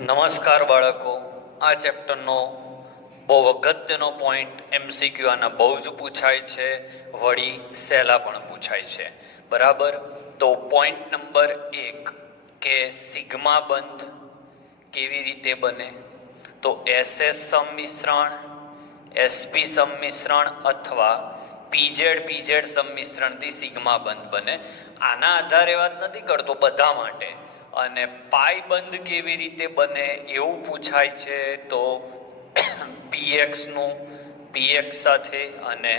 નમસ્કાર બાળકો, આ ચેપ્ટરનો બહુ અગત્યનો પોઈન્ટ MCQ આના બહુ જ પૂછાય છે, વળી સહેલા પણ પૂછાય છે. બરાબર? તો પોઈન્ટ નંબર 1 કે સિગ્મા બંધ કેવી રીતે બને? તો SS સંમિશ્રણ, SP સંમિશ્રણ અથવા PZ સંમિશ્રણથી સિગ્મા બંધ બને. આના આધારે વાત નથી કરતો, બધા માટે. અને પાઈ બંધ કેવી રીતે બને એવું પૂછાય છે તો PX નું PX સાથે અને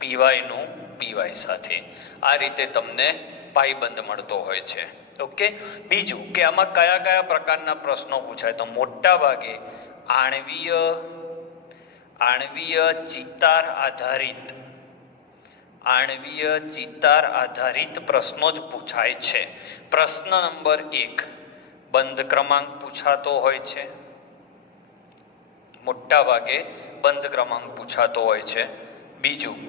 PY નું PY સાથે. આ રીતે તમને પાઈ બંધ મળતો હોય છે. ઓકે. બીજું કે આમાં કયા કયા પ્રકારના પ્રશ્નો પૂછાય? તો મોટા ભાગે આણ્વીય ચિતાર આધારિત પ્રશ્નો જ પૂછાય છે. પ્રશ્ન નંબર 1 બંધ ક્રમાંક પૂછાતો હોય છે. મોટા ભાગે બંધ ક્રમાંક પૂછાતો હોય છે. બીજું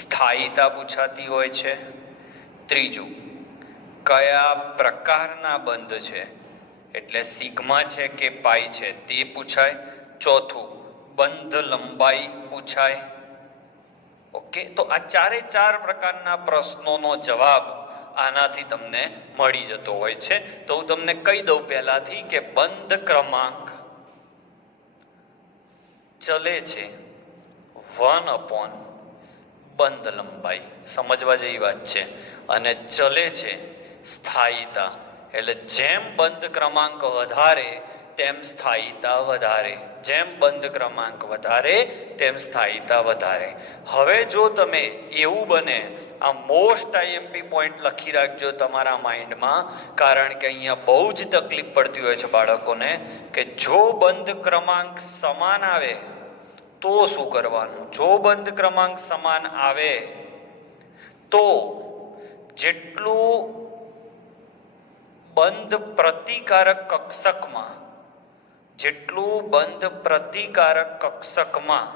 સ્થાયીતા પૂછાતી હોય છે. ત્રીજું કયા પ્રકારના બંધ છે, એટલે સિગ્મા છે કે પાઈ છે તે પૂછાય. ચોથું બંધ લંબાઈ પૂછાય. ઓકે. તો આ ચારે ચાર પ્રકારના પ્રશ્નોનો જવાબ આનાથી તમને મળી જતો હોય છે. તો હું તમને કહી દઉં પહેલાથી કે બંધ ક્રમાંક ચલે છે 1/, બંધ લંબાઈ સમજવા જેવી વાત છે. અને ચલે છે સ્થાયીતા, એટલે જેમ બંધ ક્રમાંક વધારે તેમ સ્થાયીતા વધારે, જેમ બંધ ક્રમાંક વધારે તેમ સ્થાયીતા વધારે. હવે જો તમે એવું બને, આ મોસ્ટ IMP પોઈન્ટ લખી રાખજો તમારા માઇન્ડમાં, કારણ કે અહીંયા બહુ જ તકલીફ પડતી હોય છે બાળકોને કે જો બંધ ક્રમાંક સમાન આવે તો શું કરવાનું? જો બંધ ક્રમાંક સમાન આવે તો જેટલું બંધ પ્રતિકારક કક્ષકમાં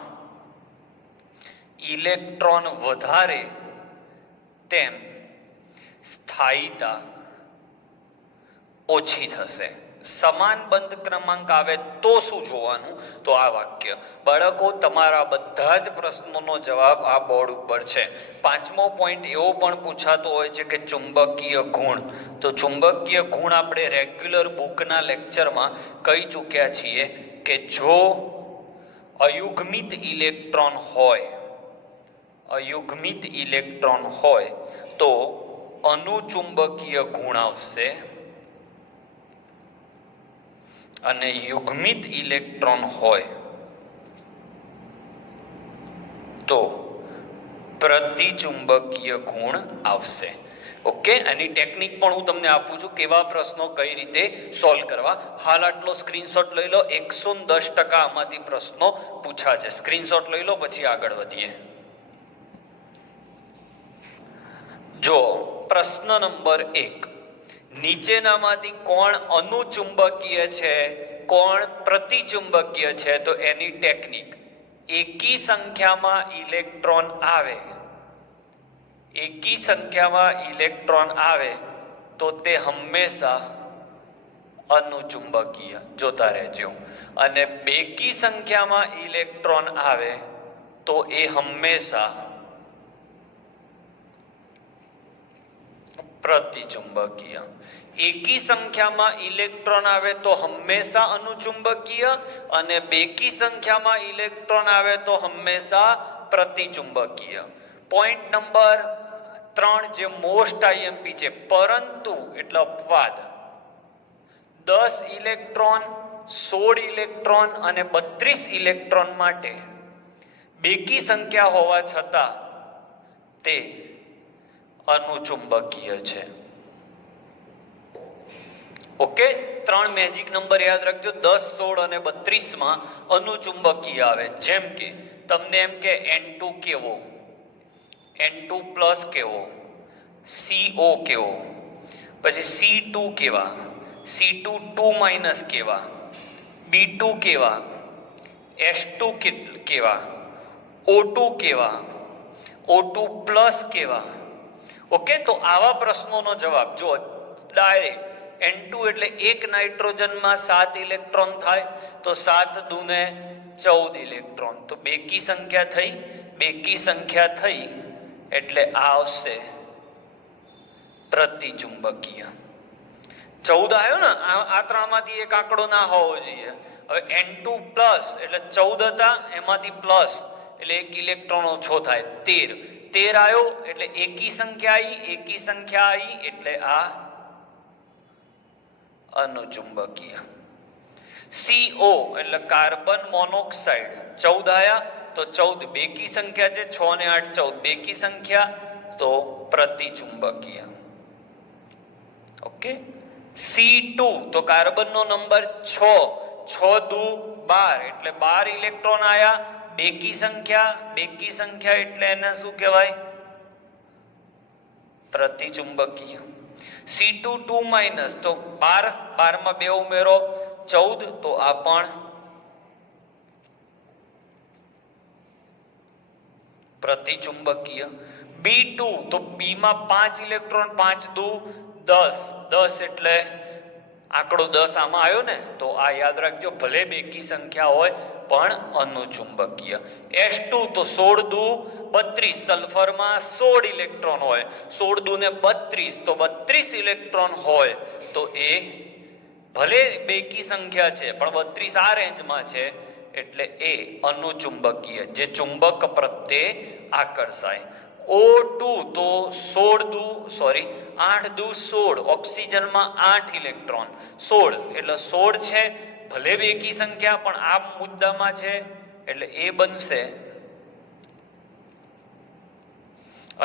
ઇલેક્ટ્રોન વધારે તેમ સ્થાયીતા ઓછી થશે. સમાન બંધ ક્રમાંક આવે તો શું જોવાનું? તો આ વાક્ય. બાળકો, તમારા બધા જ પ્રશ્નોનો જવાબ આ બોર્ડ ઉપર છે. 5મો પોઈન્ટ એવો પણ પૂછાતો હોય છે કે ચુંબકીય ગુણ. તો ચુંબકીય ગુણ આપણે રેગ્યુલર બુકના લેક્ચરમાં કહી ચૂક્યા છીએ કે જો અયુગ્મિત ઇલેક્ટ્રોન હોય તો અનુચુંબકીય ગુણ આવશે, અને યુગ્મિત ઇલેક્ટ્રોન હોય તો પ્રતિચુંબકીય ગુણ આવશે. ઓકે. એની ટેકનિક પણ હું તમને આપું છું, કેવા પ્રશ્નો કઈ રીતે સોલ્વ કરવા. હાલ આટલો સ્ક્રીનશોટ લઈ લો. 110% આમાંથી પ્રશ્નો પૂછા છે. સ્ક્રીનશોટ લઈ લો, પછી આગળ વધીએ. જો પ્રશ્ન નંબર 1, નીચેનામાંથી કોણ અનુચુંબકીય છે, કોણ પ્રતિચુંબકીય છે? તો એની ટેકનિક, એકી સંખ્યામાં ઇલેક્ટ્રોન આવે તો તે હંમેશા અનુચુંબકીય. જોતા રહેજો. અને બેકી સંખ્યામાં ઇલેક્ટ્રોન આવે તો એ હંમેશા પ્રતિચુંબકીય. એકી સંખ્યામાં ઇલેક્ટ્રોન આવે તો હંમેશા અનુચુંબકીય, અને બેકી સંખ્યામાં ઇલેક્ટ્રોન આવે તો હંમેશા પ્રતિચુંબકીય. પોઈન્ટ નંબર 3 જે મોસ્ટ IMP છે, પરંતુ એટલે અપવાદ, 10 ઇલેક્ટ્રોન, 16 ઇલેક્ટ્રોન અને 32 ઇલેક્ટ્રોન માટે બેકી સંખ્યા હોવા છતાં તે અનુચુંબકીય છે. ઓકે. 3 મેજિક નંબર યાદ રાખજો. 10, 16 અને 32 માં અનુચુંબકીય આવે. જેમ કે તમને એમ કે N2 કેવો, N2+ કેવો, CO કેવો, પછી C2 કેવા, C2 2- કેવા, B2 કેવા, S2 કેવા, O2 કેવા, O2+ કેવા. ઓકે. તો આવા પ્રશ્નોનો જવાબ જો ડાયરેક્ટ N2 એટલે એક નાઇટ્રોજનમાં 7 ઇલેક્ટ્રોન થાય, તો 7 દુને 14 ઇલેક્ટ્રોન. તો બેકી સંખ્યા થઈ એટલે આ આવશે પ્રતિચુંબકીય. 14 આવ્યો ને, આ ત્રણમાંથી એક આંકડો ના હોવો જોઈએ. હવે N2 પ્લસ એટલે 14 હતા, એમાંથી પ્લસ એટલે એક ઇલેક્ટ્રોન ઓછો થાય, 13 આવ્યો એટલે એકી સંખ્યા આવી એટલે આ અનુચુંબકીય. CO એટલે કાર્બન મોનોક્સાઇડ 14 આયા તો 14 બેકી સંખ્યા છે, 6 ને 8 14 બેકી સંખ્યા, તો પ્રતિચુંબકીય. ઓકે. C2 તો કાર્બનનો નંબર 6 દુ 12 એટલે 12 ઇલેક્ટ્રોન આયા, બેકી સંખ્યા એટલે એને શું કહેવાય? પ્રતિચુંબકીય. C2 2 માઇનસ તો 12 માં 2 ઉમેરો 14, તો આ પણ પ્રતિચુંબકીય. B2 તો B માં 5 ઇલેક્ટ્રોન, 5 દુ 10 એટલે આંકડો 10 આમાં આવ્યો ને, તો આ યાદ રાખજો, ભલે બેકી સંખ્યા હોય પણ અનુચુંબકીય. S2 તો 16 દુ 32, સલ્ફરમાં 16 ઇલેક્ટ્રોન હોય, 16 દુ ને 32 તો 32 ઇલેક્ટ્રોન હોય, તો એ ભલે બેકી સંખ્યા છે પણ 32 આ રેન્જમાં છે એટલે એ અનુચુંબકીય, જે ચુંબક પ્રત્યે આકર્ષાય. O2 તો 8 દુ 16, ઓક્સિજનમાં 8 ઇલેક્ટ્રોન, 16 એટલે 16 છે, ભલે બેકી સંખ્યા પણ આ મુદ્દામાં છે એટલે એ બનશે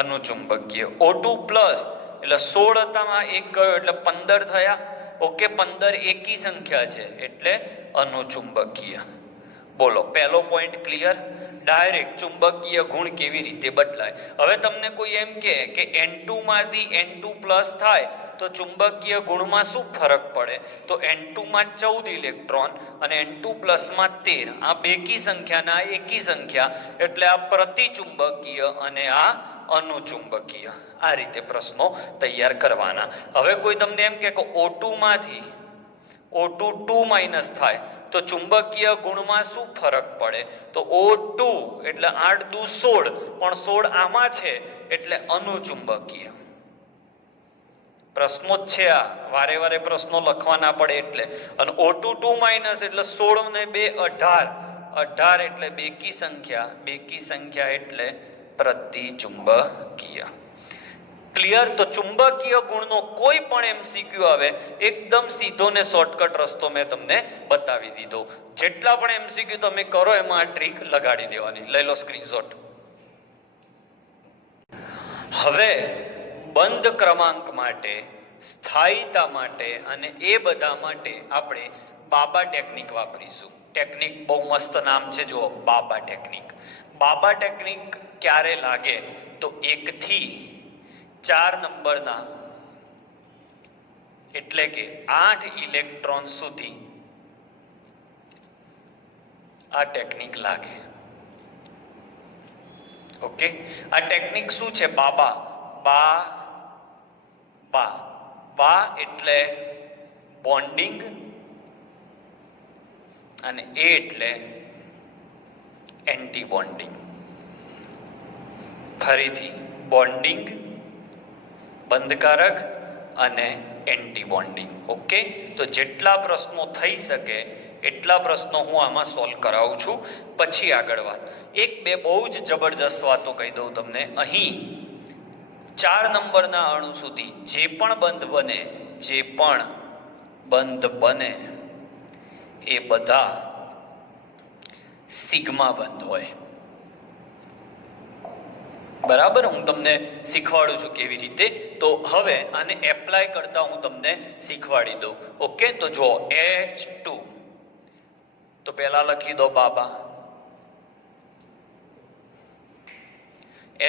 અનુચુંબકીય. O2 પ્લસ એટલે 16 હતામાં 1 ગયો એટલે 15 થયા. ઓકે, 15 એકી સંખ્યા છે એટલે અનુચુંબકીય. બોલો, પહેલો પોઈન્ટ ક્લિયર. ડાયરેક્ટ ચુંબકીય ગુણ કેવી રીતે બદલાય. હવે તમને કોઈ એમ કે N2 માંથી N2 પ્લસ થાય તો ચુંબકીય ગુણમાં શું ફરક પડે? તો N2 માં 14 ઇલેક્ટ્રોન અને N2 પ્લસ માં 13, આ બેકી સંખ્યા ના એકી સંખ્યા એટલે આ પ્રતિચુંબકીય અને આ અનુચુંબકીય. આ રીતે પ્રશ્નો તૈયાર કરવાના. હવે કોઈ તમને એમ કે O2 માંથી O2 2 માઇનસ થાય તો ચુંબકીય ગુણમાં શું ફરક પડે? તો O2 એટલે 8 દુ 16, પણ 16 આમાં છે એટલે અનુચુંબકીય. પ્રશ્નો જ છે આ, વારે પ્રશ્નો લખવાના પડે એટલે. અને O2 2 માઇનસ એટલે 16 ને 2 18 એટલે બેકી સંખ્યા એટલે પ્રતિચુંબકીય. ક્લિયર? તો ચુંબકીય ગુણનો કોઈ પણ MCQ આવે એકદમ સીધો ને શોર્ટકટ રસ્તો મેં તમને બતાવી દીધો. જેટલા પણ MCQ તમે કરો એમાં આ ટ્રીક લગાડી દેવાની. લઈ લો સ્ક્રીનશોટ. હવે બંધ ક્રમાંક માટે, સ્થાયીતા માટે અને એ બધા માટે આપણે બાબા ટેકનિક વાપરીશું. ટેકનિક બહુ મસ્ત નામ છે, જુઓ, બાબા ટેકનિક. બાબા ટેકનિક ક્યારે લાગે? તો 1 થી 4 નંબરના એટલે કે 8 ઇલેક્ટ્રોન સુધી આ ટેકનિક લાગે. ઓકે, આ ટેકનિક શું છે? બાબા બા એટલે બોન્ડિંગ અને એ એટલે એન્ટી બોન્ડિંગ. ફરીથી બોન્ડિંગ, બંધકારક અને એન્ટી બોન્ડિંગ. ઓકે, તો જેટલા પ્રશ્નો થઈ શકે એટલા પ્રશ્નો હું આમાં સોલ્વ કરાવું છું. પછી આગળ વાત. એક બે બહુ જ જબરજસ્ત વાતો કહી દઉં તમને. અહીં 4 નંબરના અણુ સુધી જે પણ બંધ બને એ બધા સિગ્મા બંધ હોય. બરાબર, હું તમને શીખવાડું છું કેવી રીતે. તો હવે આને એપ્લાય કરતા હું તમને શીખવાડી દઉં. ઓકે, તો જો H2 તો પહેલા લખી દો બાબા.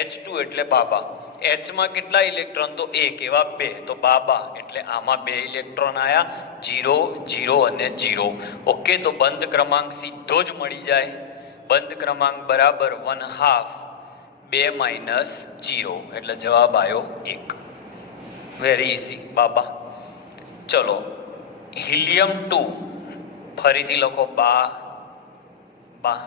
H2 એટલે બાબા. H માં કેટલા ઇલેક્ટ્રોન? તો 1, એવા 2, તો બાબા એટલે આમાં 2 ઇલેક્ટ્રોન આયા, 0 0 અને 0. ઓકે, તો બંધ ક્રમાંક સીધો જ મળી જાય. બંધ ક્રમાંક બરાબર 1/2 2 માઇનસ 0 એટલે જવાબ આવ્યો 1. વેરી ઇઝી બાબા. ચલો હિલિયમ 2 ફરીથી લખો બા બા.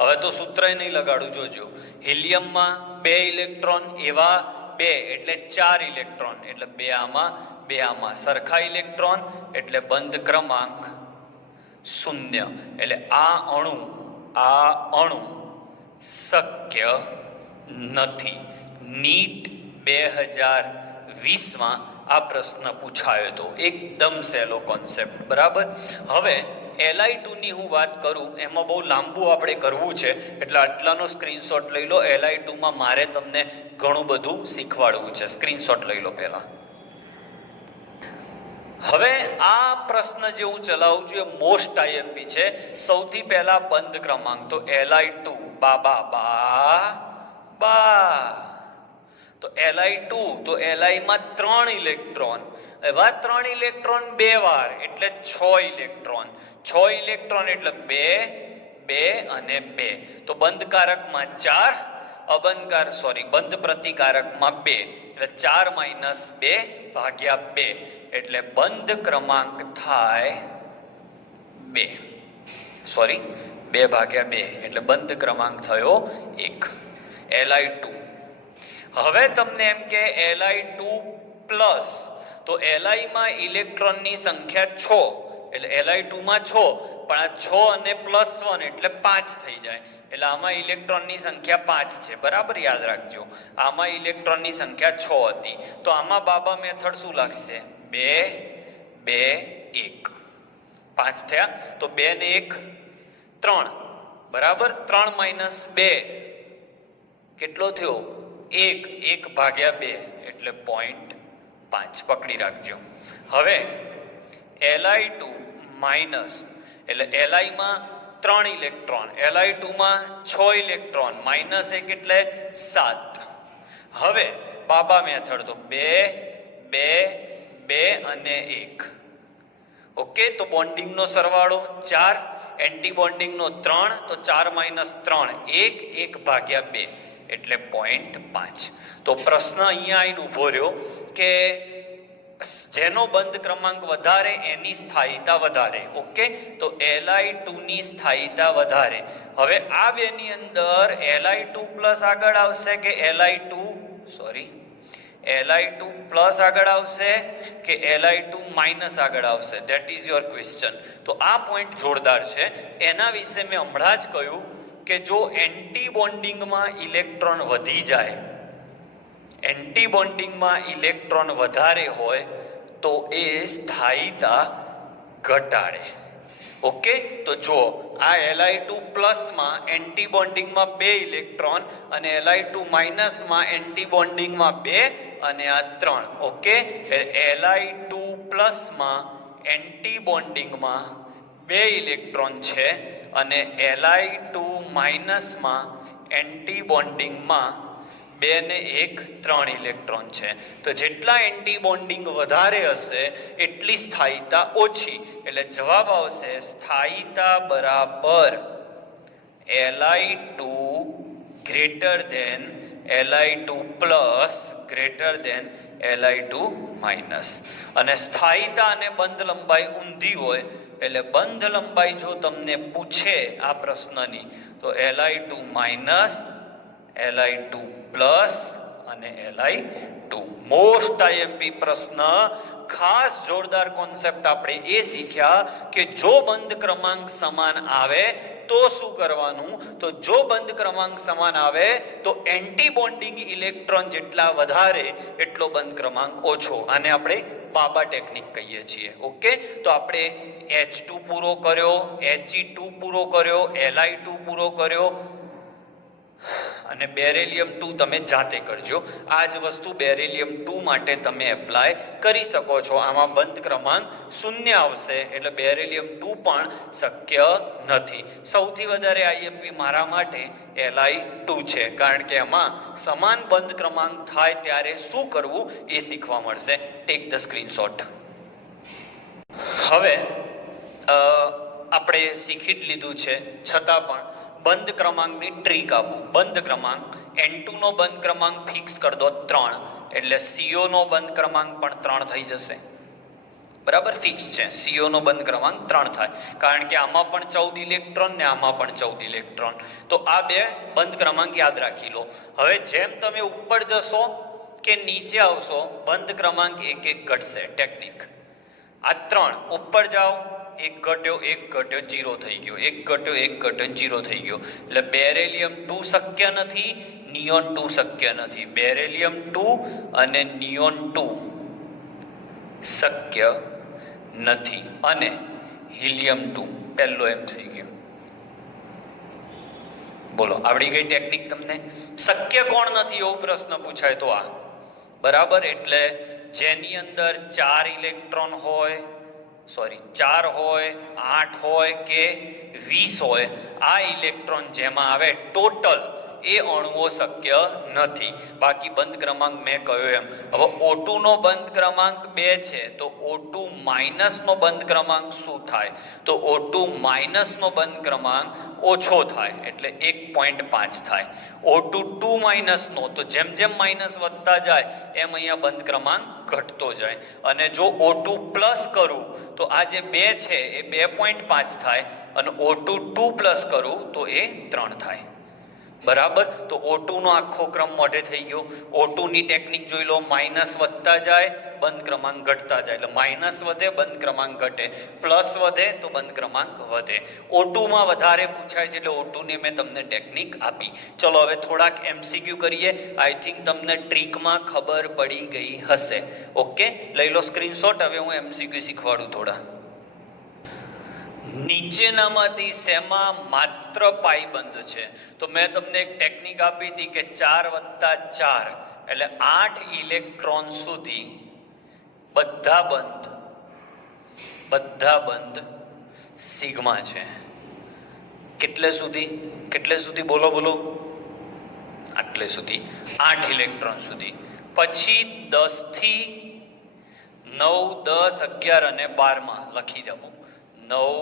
હવે તો સૂત્ર નહીં લગાડું, જોજો. હિલિયમમાં 2 ઇલેક્ટ્રોન, એવા 2 એટલે 4 ઇલેક્ટ્રોન, એટલે 2 આમાં 2 આમાં. સરખા ઇલેક્ટ્રોન એટલે બંધ ક્રમાંક 0. એટલે આ અણુ શક્ય નથી. નીટ 2020માં આ પ્રશ્ન પૂછાયો હતો. એકદમ સહેલો કોન્સેપ્ટ, બરાબર. હવે Li2 ની હું વાત કરું, એમાં બહુ લાંબુ આપણે કરવું છે, એટલે આટલાનો સ્ક્રીનશોટ લઈ લો. Li2 માં મારે તમને ઘણું બધું શીખવાડવું છે. સ્ક્રીનશોટ લઈ લો પહેલા. હવે આ પ્રશ્ન જે હું ચલાવું છું એ મોસ્ટ આઈએમપી છે. સૌથી પહેલા બંધ ક્રમાંક તો Li2 બા બા બા. તો Li2 તો Li માં 3 ઇલેક્ટ્રોન, એવા 3 ઇલેક્ટ્રોન 2 વાર એટલે 6 ઇલેક્ટ્રોન. 6 ઇલેક્ટ્રોન એટલે 2 2 અને 2. તો બંધકારકમાં 4, બંધ પ્રતિકારકમાં 2, એટલે 4 માઇનસ 2 ભાગ્યા 2, એટલે બંધ ક્રમાંક થાય 2. 2 ભાગ્યા 2 એટલે બંધ ક્રમાંક થયો 1. Li2. હવે તમને એમ કે Li2 પ્લસ, તો Li માં ઇલેક્ટ્રોનની સંખ્યા 6, એટલે Li2 માં 6, પણ આ 6 અને +1 એટલે 5 થઈ જાય. એટલે આમાં ઇલેક્ટ્રોનની સંખ્યા 5 છે, બરાબર, યાદ રાખજો. આમાં ઇલેક્ટ્રોનની સંખ્યા 6 હતી. તો આમાં બાબા મેથડ શું લાગશે? 2 2 1. 5 થયા, તો 2 ને 1 3, બરાબર. 3 માઇનસ 2 કેટલો થયો? 1 ભાગ્યા 2 એટલે 0.5. પકડી રાખજો. હવે Li2 માઇનસ, એટલે Li માં 3 ઇલેક્ટ્રોન, Li2 માં 6 ઇલેક્ટ્રોન, માઇનસ 1 એટલે 7. હવે બાબા મેથડ તો 2 2 2 અને 1. ઓકે, તો બોન્ડિંગનો સરવાળો 4, એન્ટી બોન્ડિંગનો 3, તો 4 માઇનસ 3 1 ભાગ્યા 2 એટલે 0.5. તો પ્રશ્ન અહીંયા આવીને ઉભો રહ્યો કે જેનો બંધ ક્રમાંક વધારે એની સ્થાયીતા વધારે. ઓકે, તો Li2 ની સ્થાયીતા વધારે. હવે આ બેની અંદર Li2 પ્લસ આગળ આવશે કે Li2 પ્લસ આગળ આવશે કે Li2 માઇનસ આગળ આવશે? That is your question. તો આ પોઈન્ટ જોરદાર છે. એના વિશે મેં હમણાં જ કહ્યું કે જો એન્ટી બોન્ડિંગમાં ઇલેક્ટ્રોન વધી જાય, એન્ટી બોન્ડિંગમાં ઇલેક્ટ્રોન વધારે હોય તો એ સ્થાયીતા ઘટાડે. ઓકે, તો જો આ Li2 પ્લસમાં એન્ટી બોન્ડિંગમાં 2 ઇલેક્ટ્રોન અને Li2 માઇનસમાં એન્ટી બોન્ડિંગમાં 2 અને આ 3. ઓકે, Li2 પ્લસમાં એન્ટી બોન્ડિંગમાં 2 ઇલેક્ટ્રોન છે અને Li2 માઇનસમાં એન્ટી બોન્ડિંગમાં 2 ને 1 3 ઇલેક્ટ્રોન છે. તો જેટલા એન્ટી બોન્ડિંગ વધારે હશે એટલી સ્થાયીતા ઓછી. એટલે જવાબ આવશે સ્થાયીતા બરાબર Li2 greater than Li2 plus greater than Li2 minus. અને સ્થાયીતા અને બંધ લંબાઈ ઊંધી હોય, એટલે બંધ લંબાઈ જો તમને પૂછે આ પ્રશ્નની, તો Li2 માઇનસ, Li2 પ્લસ અને Li2. મોસ્ટ આઈએમપી પ્રશ્ન. ખાસ જોરદાર કોન્સેપ્ટ આપણે એ શીખ્યા કે જો બંધ ક્રમાંક સમાન આવે તો શું કરવાનું? તો જો બંધ ક્રમાંક સમાન આવે તો એન્ટી બોન્ડિંગ ઇલેક્ટ્રોન જેટલા વધારે એટલો બંધ ક્રમાંક ઓછો. આને આપણે બાબા ટેકનિક કહીએ છીએ. ઓકે, તો આપણે H2 પૂરો કર્યો, He2 પૂરો કર્યો, Li2 પૂરો કર્યો અને બેરિલિયમ 2 તમે જાતે કરજો. આ જ વસ્તુ બેરિલિયમ 2 માટે તમે એપ્લાય કરી શકો છો. આમાં બંધ ક્રમાંક 0 આવશે, એટલે બેરિલિયમ 2 પણ શક્ય નથી. સૌથી વધારે આઈએમપી મારા માટે Li2 છે, કારણ કે એમાં સમાન બંધ ક્રમાંક થાય ત્યારે શું કરવું એ શીખવા મળશે. Take the screenshot. હવે આપણે શીખી જ લીધું છે, છતાં પણ બંધ ક્રમાંકની ટ્રીક આપું. બંધ ક્રમાંક N2 નો બંધ ક્રમાંક ફિક્સ કરી દો 3, એટલે CO નો બંધ ક્રમાંક પણ 3 થઈ જશે. બરાબર, ફિક્સ છે. CO નો બંધ ક્રમાંક 3 થાય, કારણ કે આમાં પણ 14 ઇલેક્ટ્રોન ને આમાં પણ 14 ઇલેક્ટ્રોન. તો આ બે બંધ ક્રમાંક યાદ રાખી લો. હવે જેમ તમે ઉપર જશો કે નીચે આવશો, બંધ ક્રમાંક એક એક ઘટશે. ટેકનિક આ 3 ઉપર જાઓ, એક ઘટ્યો 0 થઈ ગયો, એક ઘટ્યો 0 થઈ ગયો. એટલે બેરેલિયમ 2 શક્ય નથી, નિયોન 2 શક્ય નથી. બેરેલિયમ 2 અને નિયોન 2 શક્ય નથી. અને હિલિયમ 2 પહેલો MCQ. બોલો, આવડી ગઈ ટેકનિક તમને? શક્ય કોણ નથી એવો પ્રશ્ન પૂછાય તો આ. બરાબર, એટલે જેની અંદર 4 ઇલેક્ટ્રોન હોય, 4 હોય, 8 હોય કે 20 હોય, આ ઇલેક્ટ્રોન જેમાં આવે ટોટલ એ અણુઓ શક્ય નથી. બાકી બંધ ક્રમાંક મેં કહ્યું એમ. હવે O2 નો બંધ ક્રમાંક 2 છે, તો O2 માઇનસ નો બંધ ક્રમાંક શું થાય? તો O2 માઇનસ નો બંધ ક્રમાંક ઓછો થાય, એટલે 1.5 થાય. O2 2 માઇનસ નો, તો જેમ જેમ માઇનસ વધતા જાય એમ અહીંયા બંધ ક્રમાંક ઘટતો જાય. અને જો O2 પ્લસ કરું તો આ જે 2 છે એ 2.5 થાય, અને O2 2 પ્લસ કરું તો એ 3 થાય. બરાબર, તો O2 નો આખો ક્રમ મોઢે થઈ ગયો. O2 ની ટેકનિક જોઈ લો, માઇનસ વધતા જાય બંધ ક્રમાંક ઘટતા જાય, એટલે માઇનસ વધે બંધ ક્રમાંક ઘટે, પ્લસ વધે તો બંધ ક્રમાંક વધે. O2 માં વધારે પૂછાય છે, એટલે O2 ની મેં તમને ટેકનિક આપી. ચલો હવે થોડાક MCQ કરીએ. આઈ થિંક તમને ટ્રીકમાં ખબર પડી ગઈ હશે. ઓકે, લઈ લો સ્ક્રીનશોટ. હવે હું MCQ શીખવાડું થોડા. નીચેનામાંથી શેમાં માત્ર પાઈ બંધ છે? તો મેં તમને એક ટેકનિક આપી હતી કે 4 + 4 એટલે 8 ઇલેક્ટ્રોન સુધી બધા બંધ સિગ્મા છે. કેટલે સુધી બોલો આટલે સુધી, 8 ઇલેક્ટ્રોન સુધી. પછી 10 થી 9, 10, 11 અને 12 માં લખી દઉં. 9,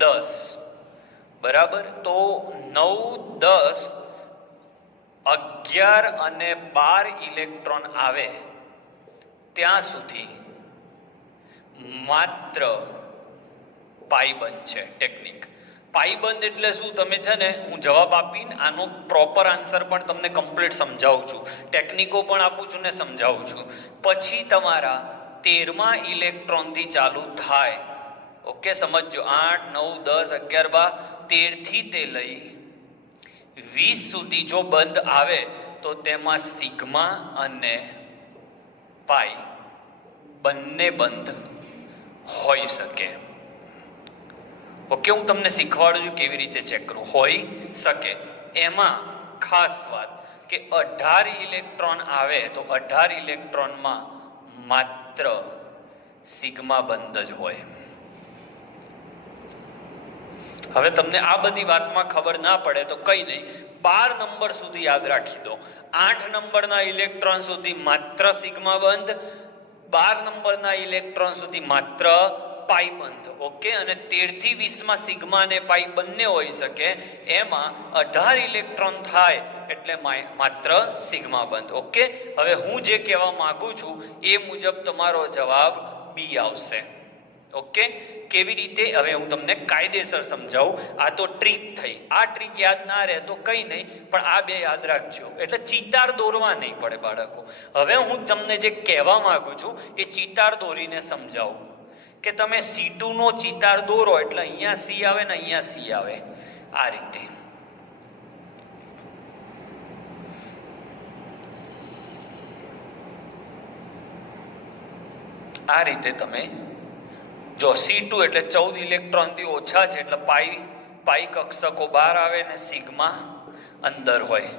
10 બરાબર. તો 9, 10, 11 અને 12 ઇલેક્ટ્રોન આવે ત્યાં સુધી માત્ર પાઈબંધ છે. ટેકનિક પાઈબંધ એટલે શું? તમે છે ને, હું જવાબ આપીને આનો પ્રોપર આન્સર પણ તમને કમ્પ્લીટ સમજાવું છું, ટેકનિકો પણ આપું છું ને સમજાવું છું. પછી તમારા 13મા ઇલેક્ટ્રોન થી ચાલુ થાય. ઓકે, સમજો. 8, 9, 10, 11, 12, 13 થી તે લઈ 20 સુધી જો બંધ આવે તો તેમાં સિગ્મા અને પાઈ બંને બંધ હોઈ શકે. ઓકે, હું તમને શીખવાડું છું કેવી રીતે ચેક કરવું. હોઈ શકે. એમાં ખાસ વાત કે 18 ઇલેક્ટ્રોન આવે તો 18 ઇલેક્ટ્રોનમાં માત્ર સિગ્મા બંધ જ હોય. હવે તમને આ બધી વાતમાં ખબર ના પડે તો કઈ નહીં, 12 નંબર સુધી યાદ રાખી દો. 8 નંબરના ઇલેક્ટ્રોન સુધી માત્ર સિગ્મા બંધ, 12 નંબરના ઇલેક્ટ્રોન સુધી માત્ર પાઈ બંધ. ઓકે, અને 13 થી 20 માં સિગ્મા અને પાઈ બંને હોઈ શકે. એમાં 18 ઇલેક્ટ્રોન થાય એટલે માત્ર સિગ્મા બંધ. ઓકે, હવે હું જે કહેવા માંગુ છું એ મુજબ તમારો જવાબ બી આવશે. ઓકે, કેવી રીતે? હવે હું તમને કાયદેસર સમજાવું. આ તો ટ્રીક થઈ. આ ટ્રીક યાદ ના રહે તો કઈ નહીં, પણ આ બે યાદ રાખજો, એટલે ચિતાર દોરવા નહીં પડે બાળકો. હવે હું તમને જે કહેવા માંગુ છું એ ચિતાર દોરીને સમજાવું કે તમે C2 નો ચિતાર દોરો એટલે અહીંયા C આવે ને અહીંયા C આવે. આ રીતે તમે જો C2 એટલે 14 ઇલેક્ટ્રોન થી ઓછા છે, એટલે પાઈ કક્ષકો બહાર આવે ને સિગ્મા અંદર હોય.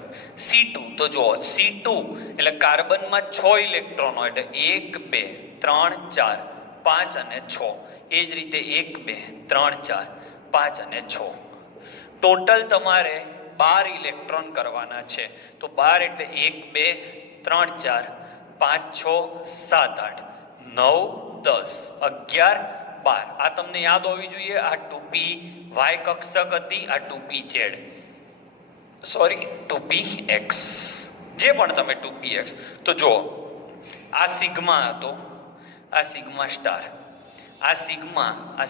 C2 તો જો C2 એટલે કાર્બનમાં 6 ઇલેક્ટ્રોન હોય, એટલે 1, 2, 3, 4, 5 અને 6. એ જ રીતે 1, 2, 3, 4, 5 અને 6. ટોટલ તમારે 12 ઇલેક્ટ્રોન કરવાના છે. તો 12 એટલે 1, 2, 3, 4, 5, 6, 7, 8, 9, 10, 11, 12. આ તમને યાદ હોવી જોઈએ. આ 2p y કક્ષક હતી, આ 2pz, 2px, જે પણ તમે 2px. તો જો આ સિગ્મા હતો, આ સિગ્મા સ્ટાર, આ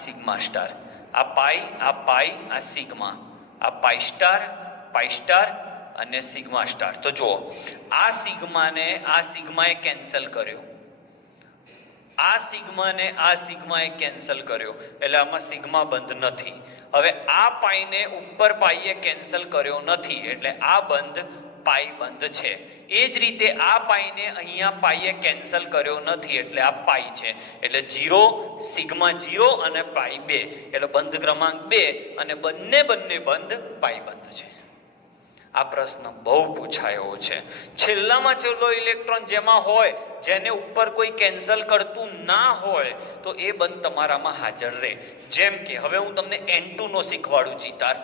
સિગ્મા સ્ટાર, આ પાઈ, આ સિગ્મા, આ પાઈ સ્ટાર અને સિગ્મા સ્ટાર. તો જુઓ આ સિગ્માએ કેન્સલ કર્યો, આ સિગ્માએ કેન્સલ કર્યો, એટલે આમાં સિગ્મા બંધ નથી. હવે આ પાઈને ઉપર પાઈએ કેન્સલ કર્યો નથી, એટલે આ બંધ પાઈ બંધ છે. એ જ રીતે આ પાઈને અહીંયા પાઈએ કેન્સલ કર્યો નથી, એટલે આ પાઈ છે. એટલે 0 સિગ્મા 0 અને પાઈ 2, એટલે બંધ ક્રમાંક 2 અને બંને બંધ પાઈ બંધ છે. આ પ્રશ્ન બહુ પૂછાયો છે. છેલ્લામાં છેલ્લો ઇલેક્ટ્રોન જેમાં હોય, જેને ઉપર કોઈ કેન્સલ કરતું ના હોય, તો એ બંધ તમારામાં હાજર રહે. જેમ કે હવે હું તમને N2 નો શીખવાડું ચિતાર,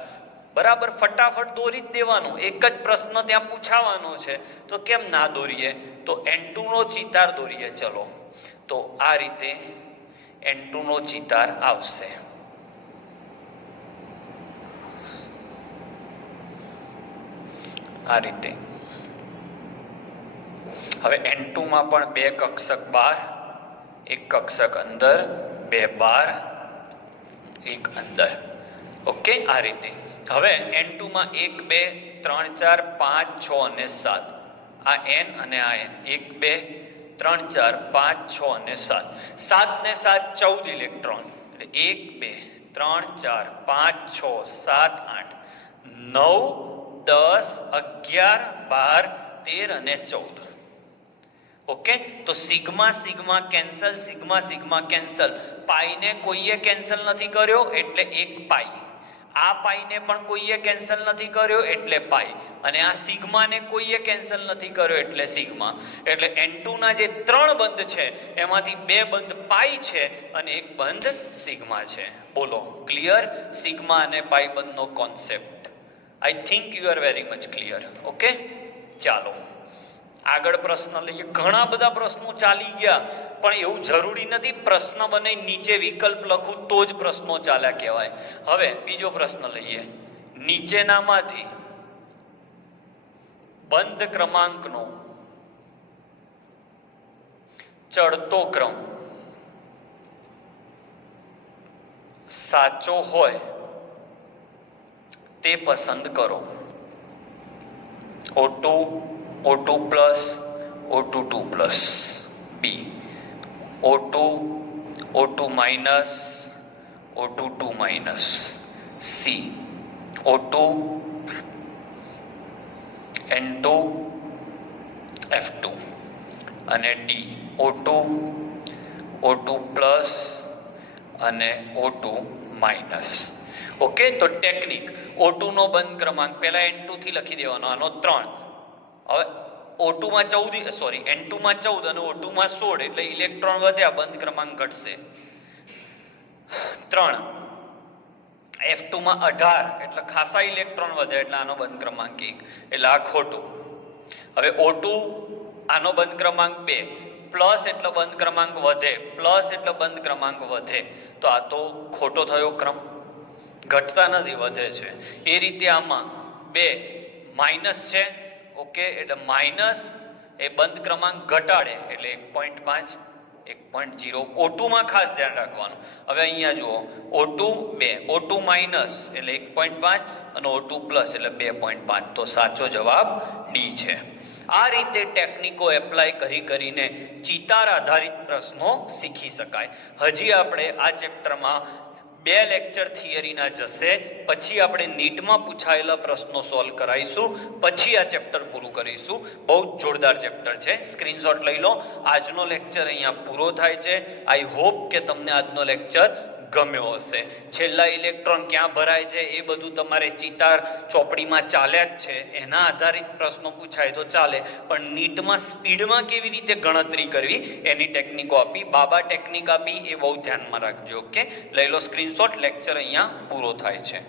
બરાબર ફટાફટ દોરી જ દેવાનું, એક જ પ્રશ્ન ત્યાં પૂછાવાનો છે, તો કેમ ના દોરીએ? તો N2 નો ચિતાર દોરીએ. ચલો, તો આ રીતે N2 નો ચિતાર આવશે. આ રીતે. હવે N2 માં પણ 2 કક્ષક બહાર, 1 કક્ષક અંદર, 2 બહાર, 1 અંદર. ઓકે, આ રીતે. હવે N2 માં 1 2 3 4 5 6 અને 7, આ N અને આ N, 1 2 3 4 5 6 અને 7, 7 ને 7 14 ઇલેક્ટ્રોન. એટલે 1 2 3 4 5 6 7 8 9 10 11 12 13 અને 14. ઓકે, તો સિગ્મા કેન્સલ, પાઈને કોઈએ કેન્સલ નથી કર્યો, એટલે 1 પાઈ. આ પાઈને પણ કોઈએ કેન્સલ નથી કર્યો, એટલે પાઈ. અને આ સિગ્માને કોઈએ કેન્સલ નથી કર્યો, એટલે સિગ્મા. એટલે N2 ના જે 3 બંધ છે એમાંથી 2 બંધ પાઈ છે અને 1 બંધ સિગ્મા છે. બોલો, ક્લિયર? સિગ્મા અને પાઈ બંધનો concept. I think you are very much clear. Okay, ચાલો આગળ પ્રશ્ન લઈએ. ઘણા બધા પ્રશ્નો ચાલી ગયા, પણ એવું જરૂરી નથી પ્રશ્ન બને નીચે વિકલ્પ લખું તો જ પ્રશ્નો ચાલ્યા કહેવાય. હવે બીજો પ્રશ્ન લઈએ. નીચેનામાંથી બંધ ક્રમાંકનો ચડતો ક્રમ સાચો હોય તે પસંદ કરો. O2 plus O2 2 plus. B O2 minus O2 2 minus. C O2 N2 F2. અને D O2 plus અને O2 minus. ઓકે, તો ટેકનિક O2 નો બંધ ક્રમાંક પહેલા N2 થી લખી દેવાનો, આનો 3. હવે O2 માં 14, N2 માં 14 અને O2 માં 16, એટલે ઇલેક્ટ્રોન વધ્યા, બંધ ક્રમાંક ઘટશે 3. F2 માં 18, એટલે ખાસા ઇલેક્ટ્રોન વધે, એટલે આનો બંધ ક્રમાંક 1, એટલે આ ખોટું. હવે O2 આનો બંધ ક્રમાંક 2, પ્લસ એટલે બંધ ક્રમાંક વધે, પ્લસ એટલે બંધ ક્રમાંક વધે, તો આ તો ખોટો થયો ક્રમ, ઘટતા નથી, વધે છે. એ રીતે આમાં 2 માઇનસ છે. ઓકે, એટલે માઇનસ એ બંધ ક્રમાંક ઘટાડે, એટલે 1.5 1.0. O2 માં ખાસ ધ્યાન રાખવાનું. હવે અહીંયા જુઓ O2 2, O2 માઇનસ એટલે 1.5 અને O2 પ્લસ એટલે 2.5, તો સાચો જવાબ ડી છે. આ રીતે ટેકનિકો એપ્લાય કરીને ચિતાર આધારિત પ્રશ્નો શીખી શકાય. હજી આપણે આ ચેપ્ટરમાં 2 લેક્ચર થિયરીના જશે, પછી આપણે નીટમાં પૂછાયેલા પ્રશ્નો સોલ્વ કરાવીશું, પછી આ ચેપ્ટર પૂરું કરીશું. બહુ જ જોરદાર ચેપ્ટર છે, સ્ક્રીનશોટ લઈ લો. આજનો લેક્ચર અહીંયા પૂરો થાય છે. આઈ હોપ કે તમને આજનો લેક્ચર ગમ્યો હશે. છેલ્લા ઇલેક્ટ્રોન ક્યાં ભરાય છે એ બધું તમારે ચિતાર ચોપડીમાં ચાલ્યા જ છે, એના આધારિત પ્રશ્નો પૂછાય તો ચાલે, પણ નીટમાં સ્પીડમાં કેવી રીતે ગણતરી કરવી એની ટેકનિકો આપી, બાબા ટેકનિક આપી, એ બહુ ધ્યાનમાં રાખજો. ઓકે, લઈ લો સ્ક્રીનશોટ. લેક્ચર અહીંયા પૂરો થાય છે.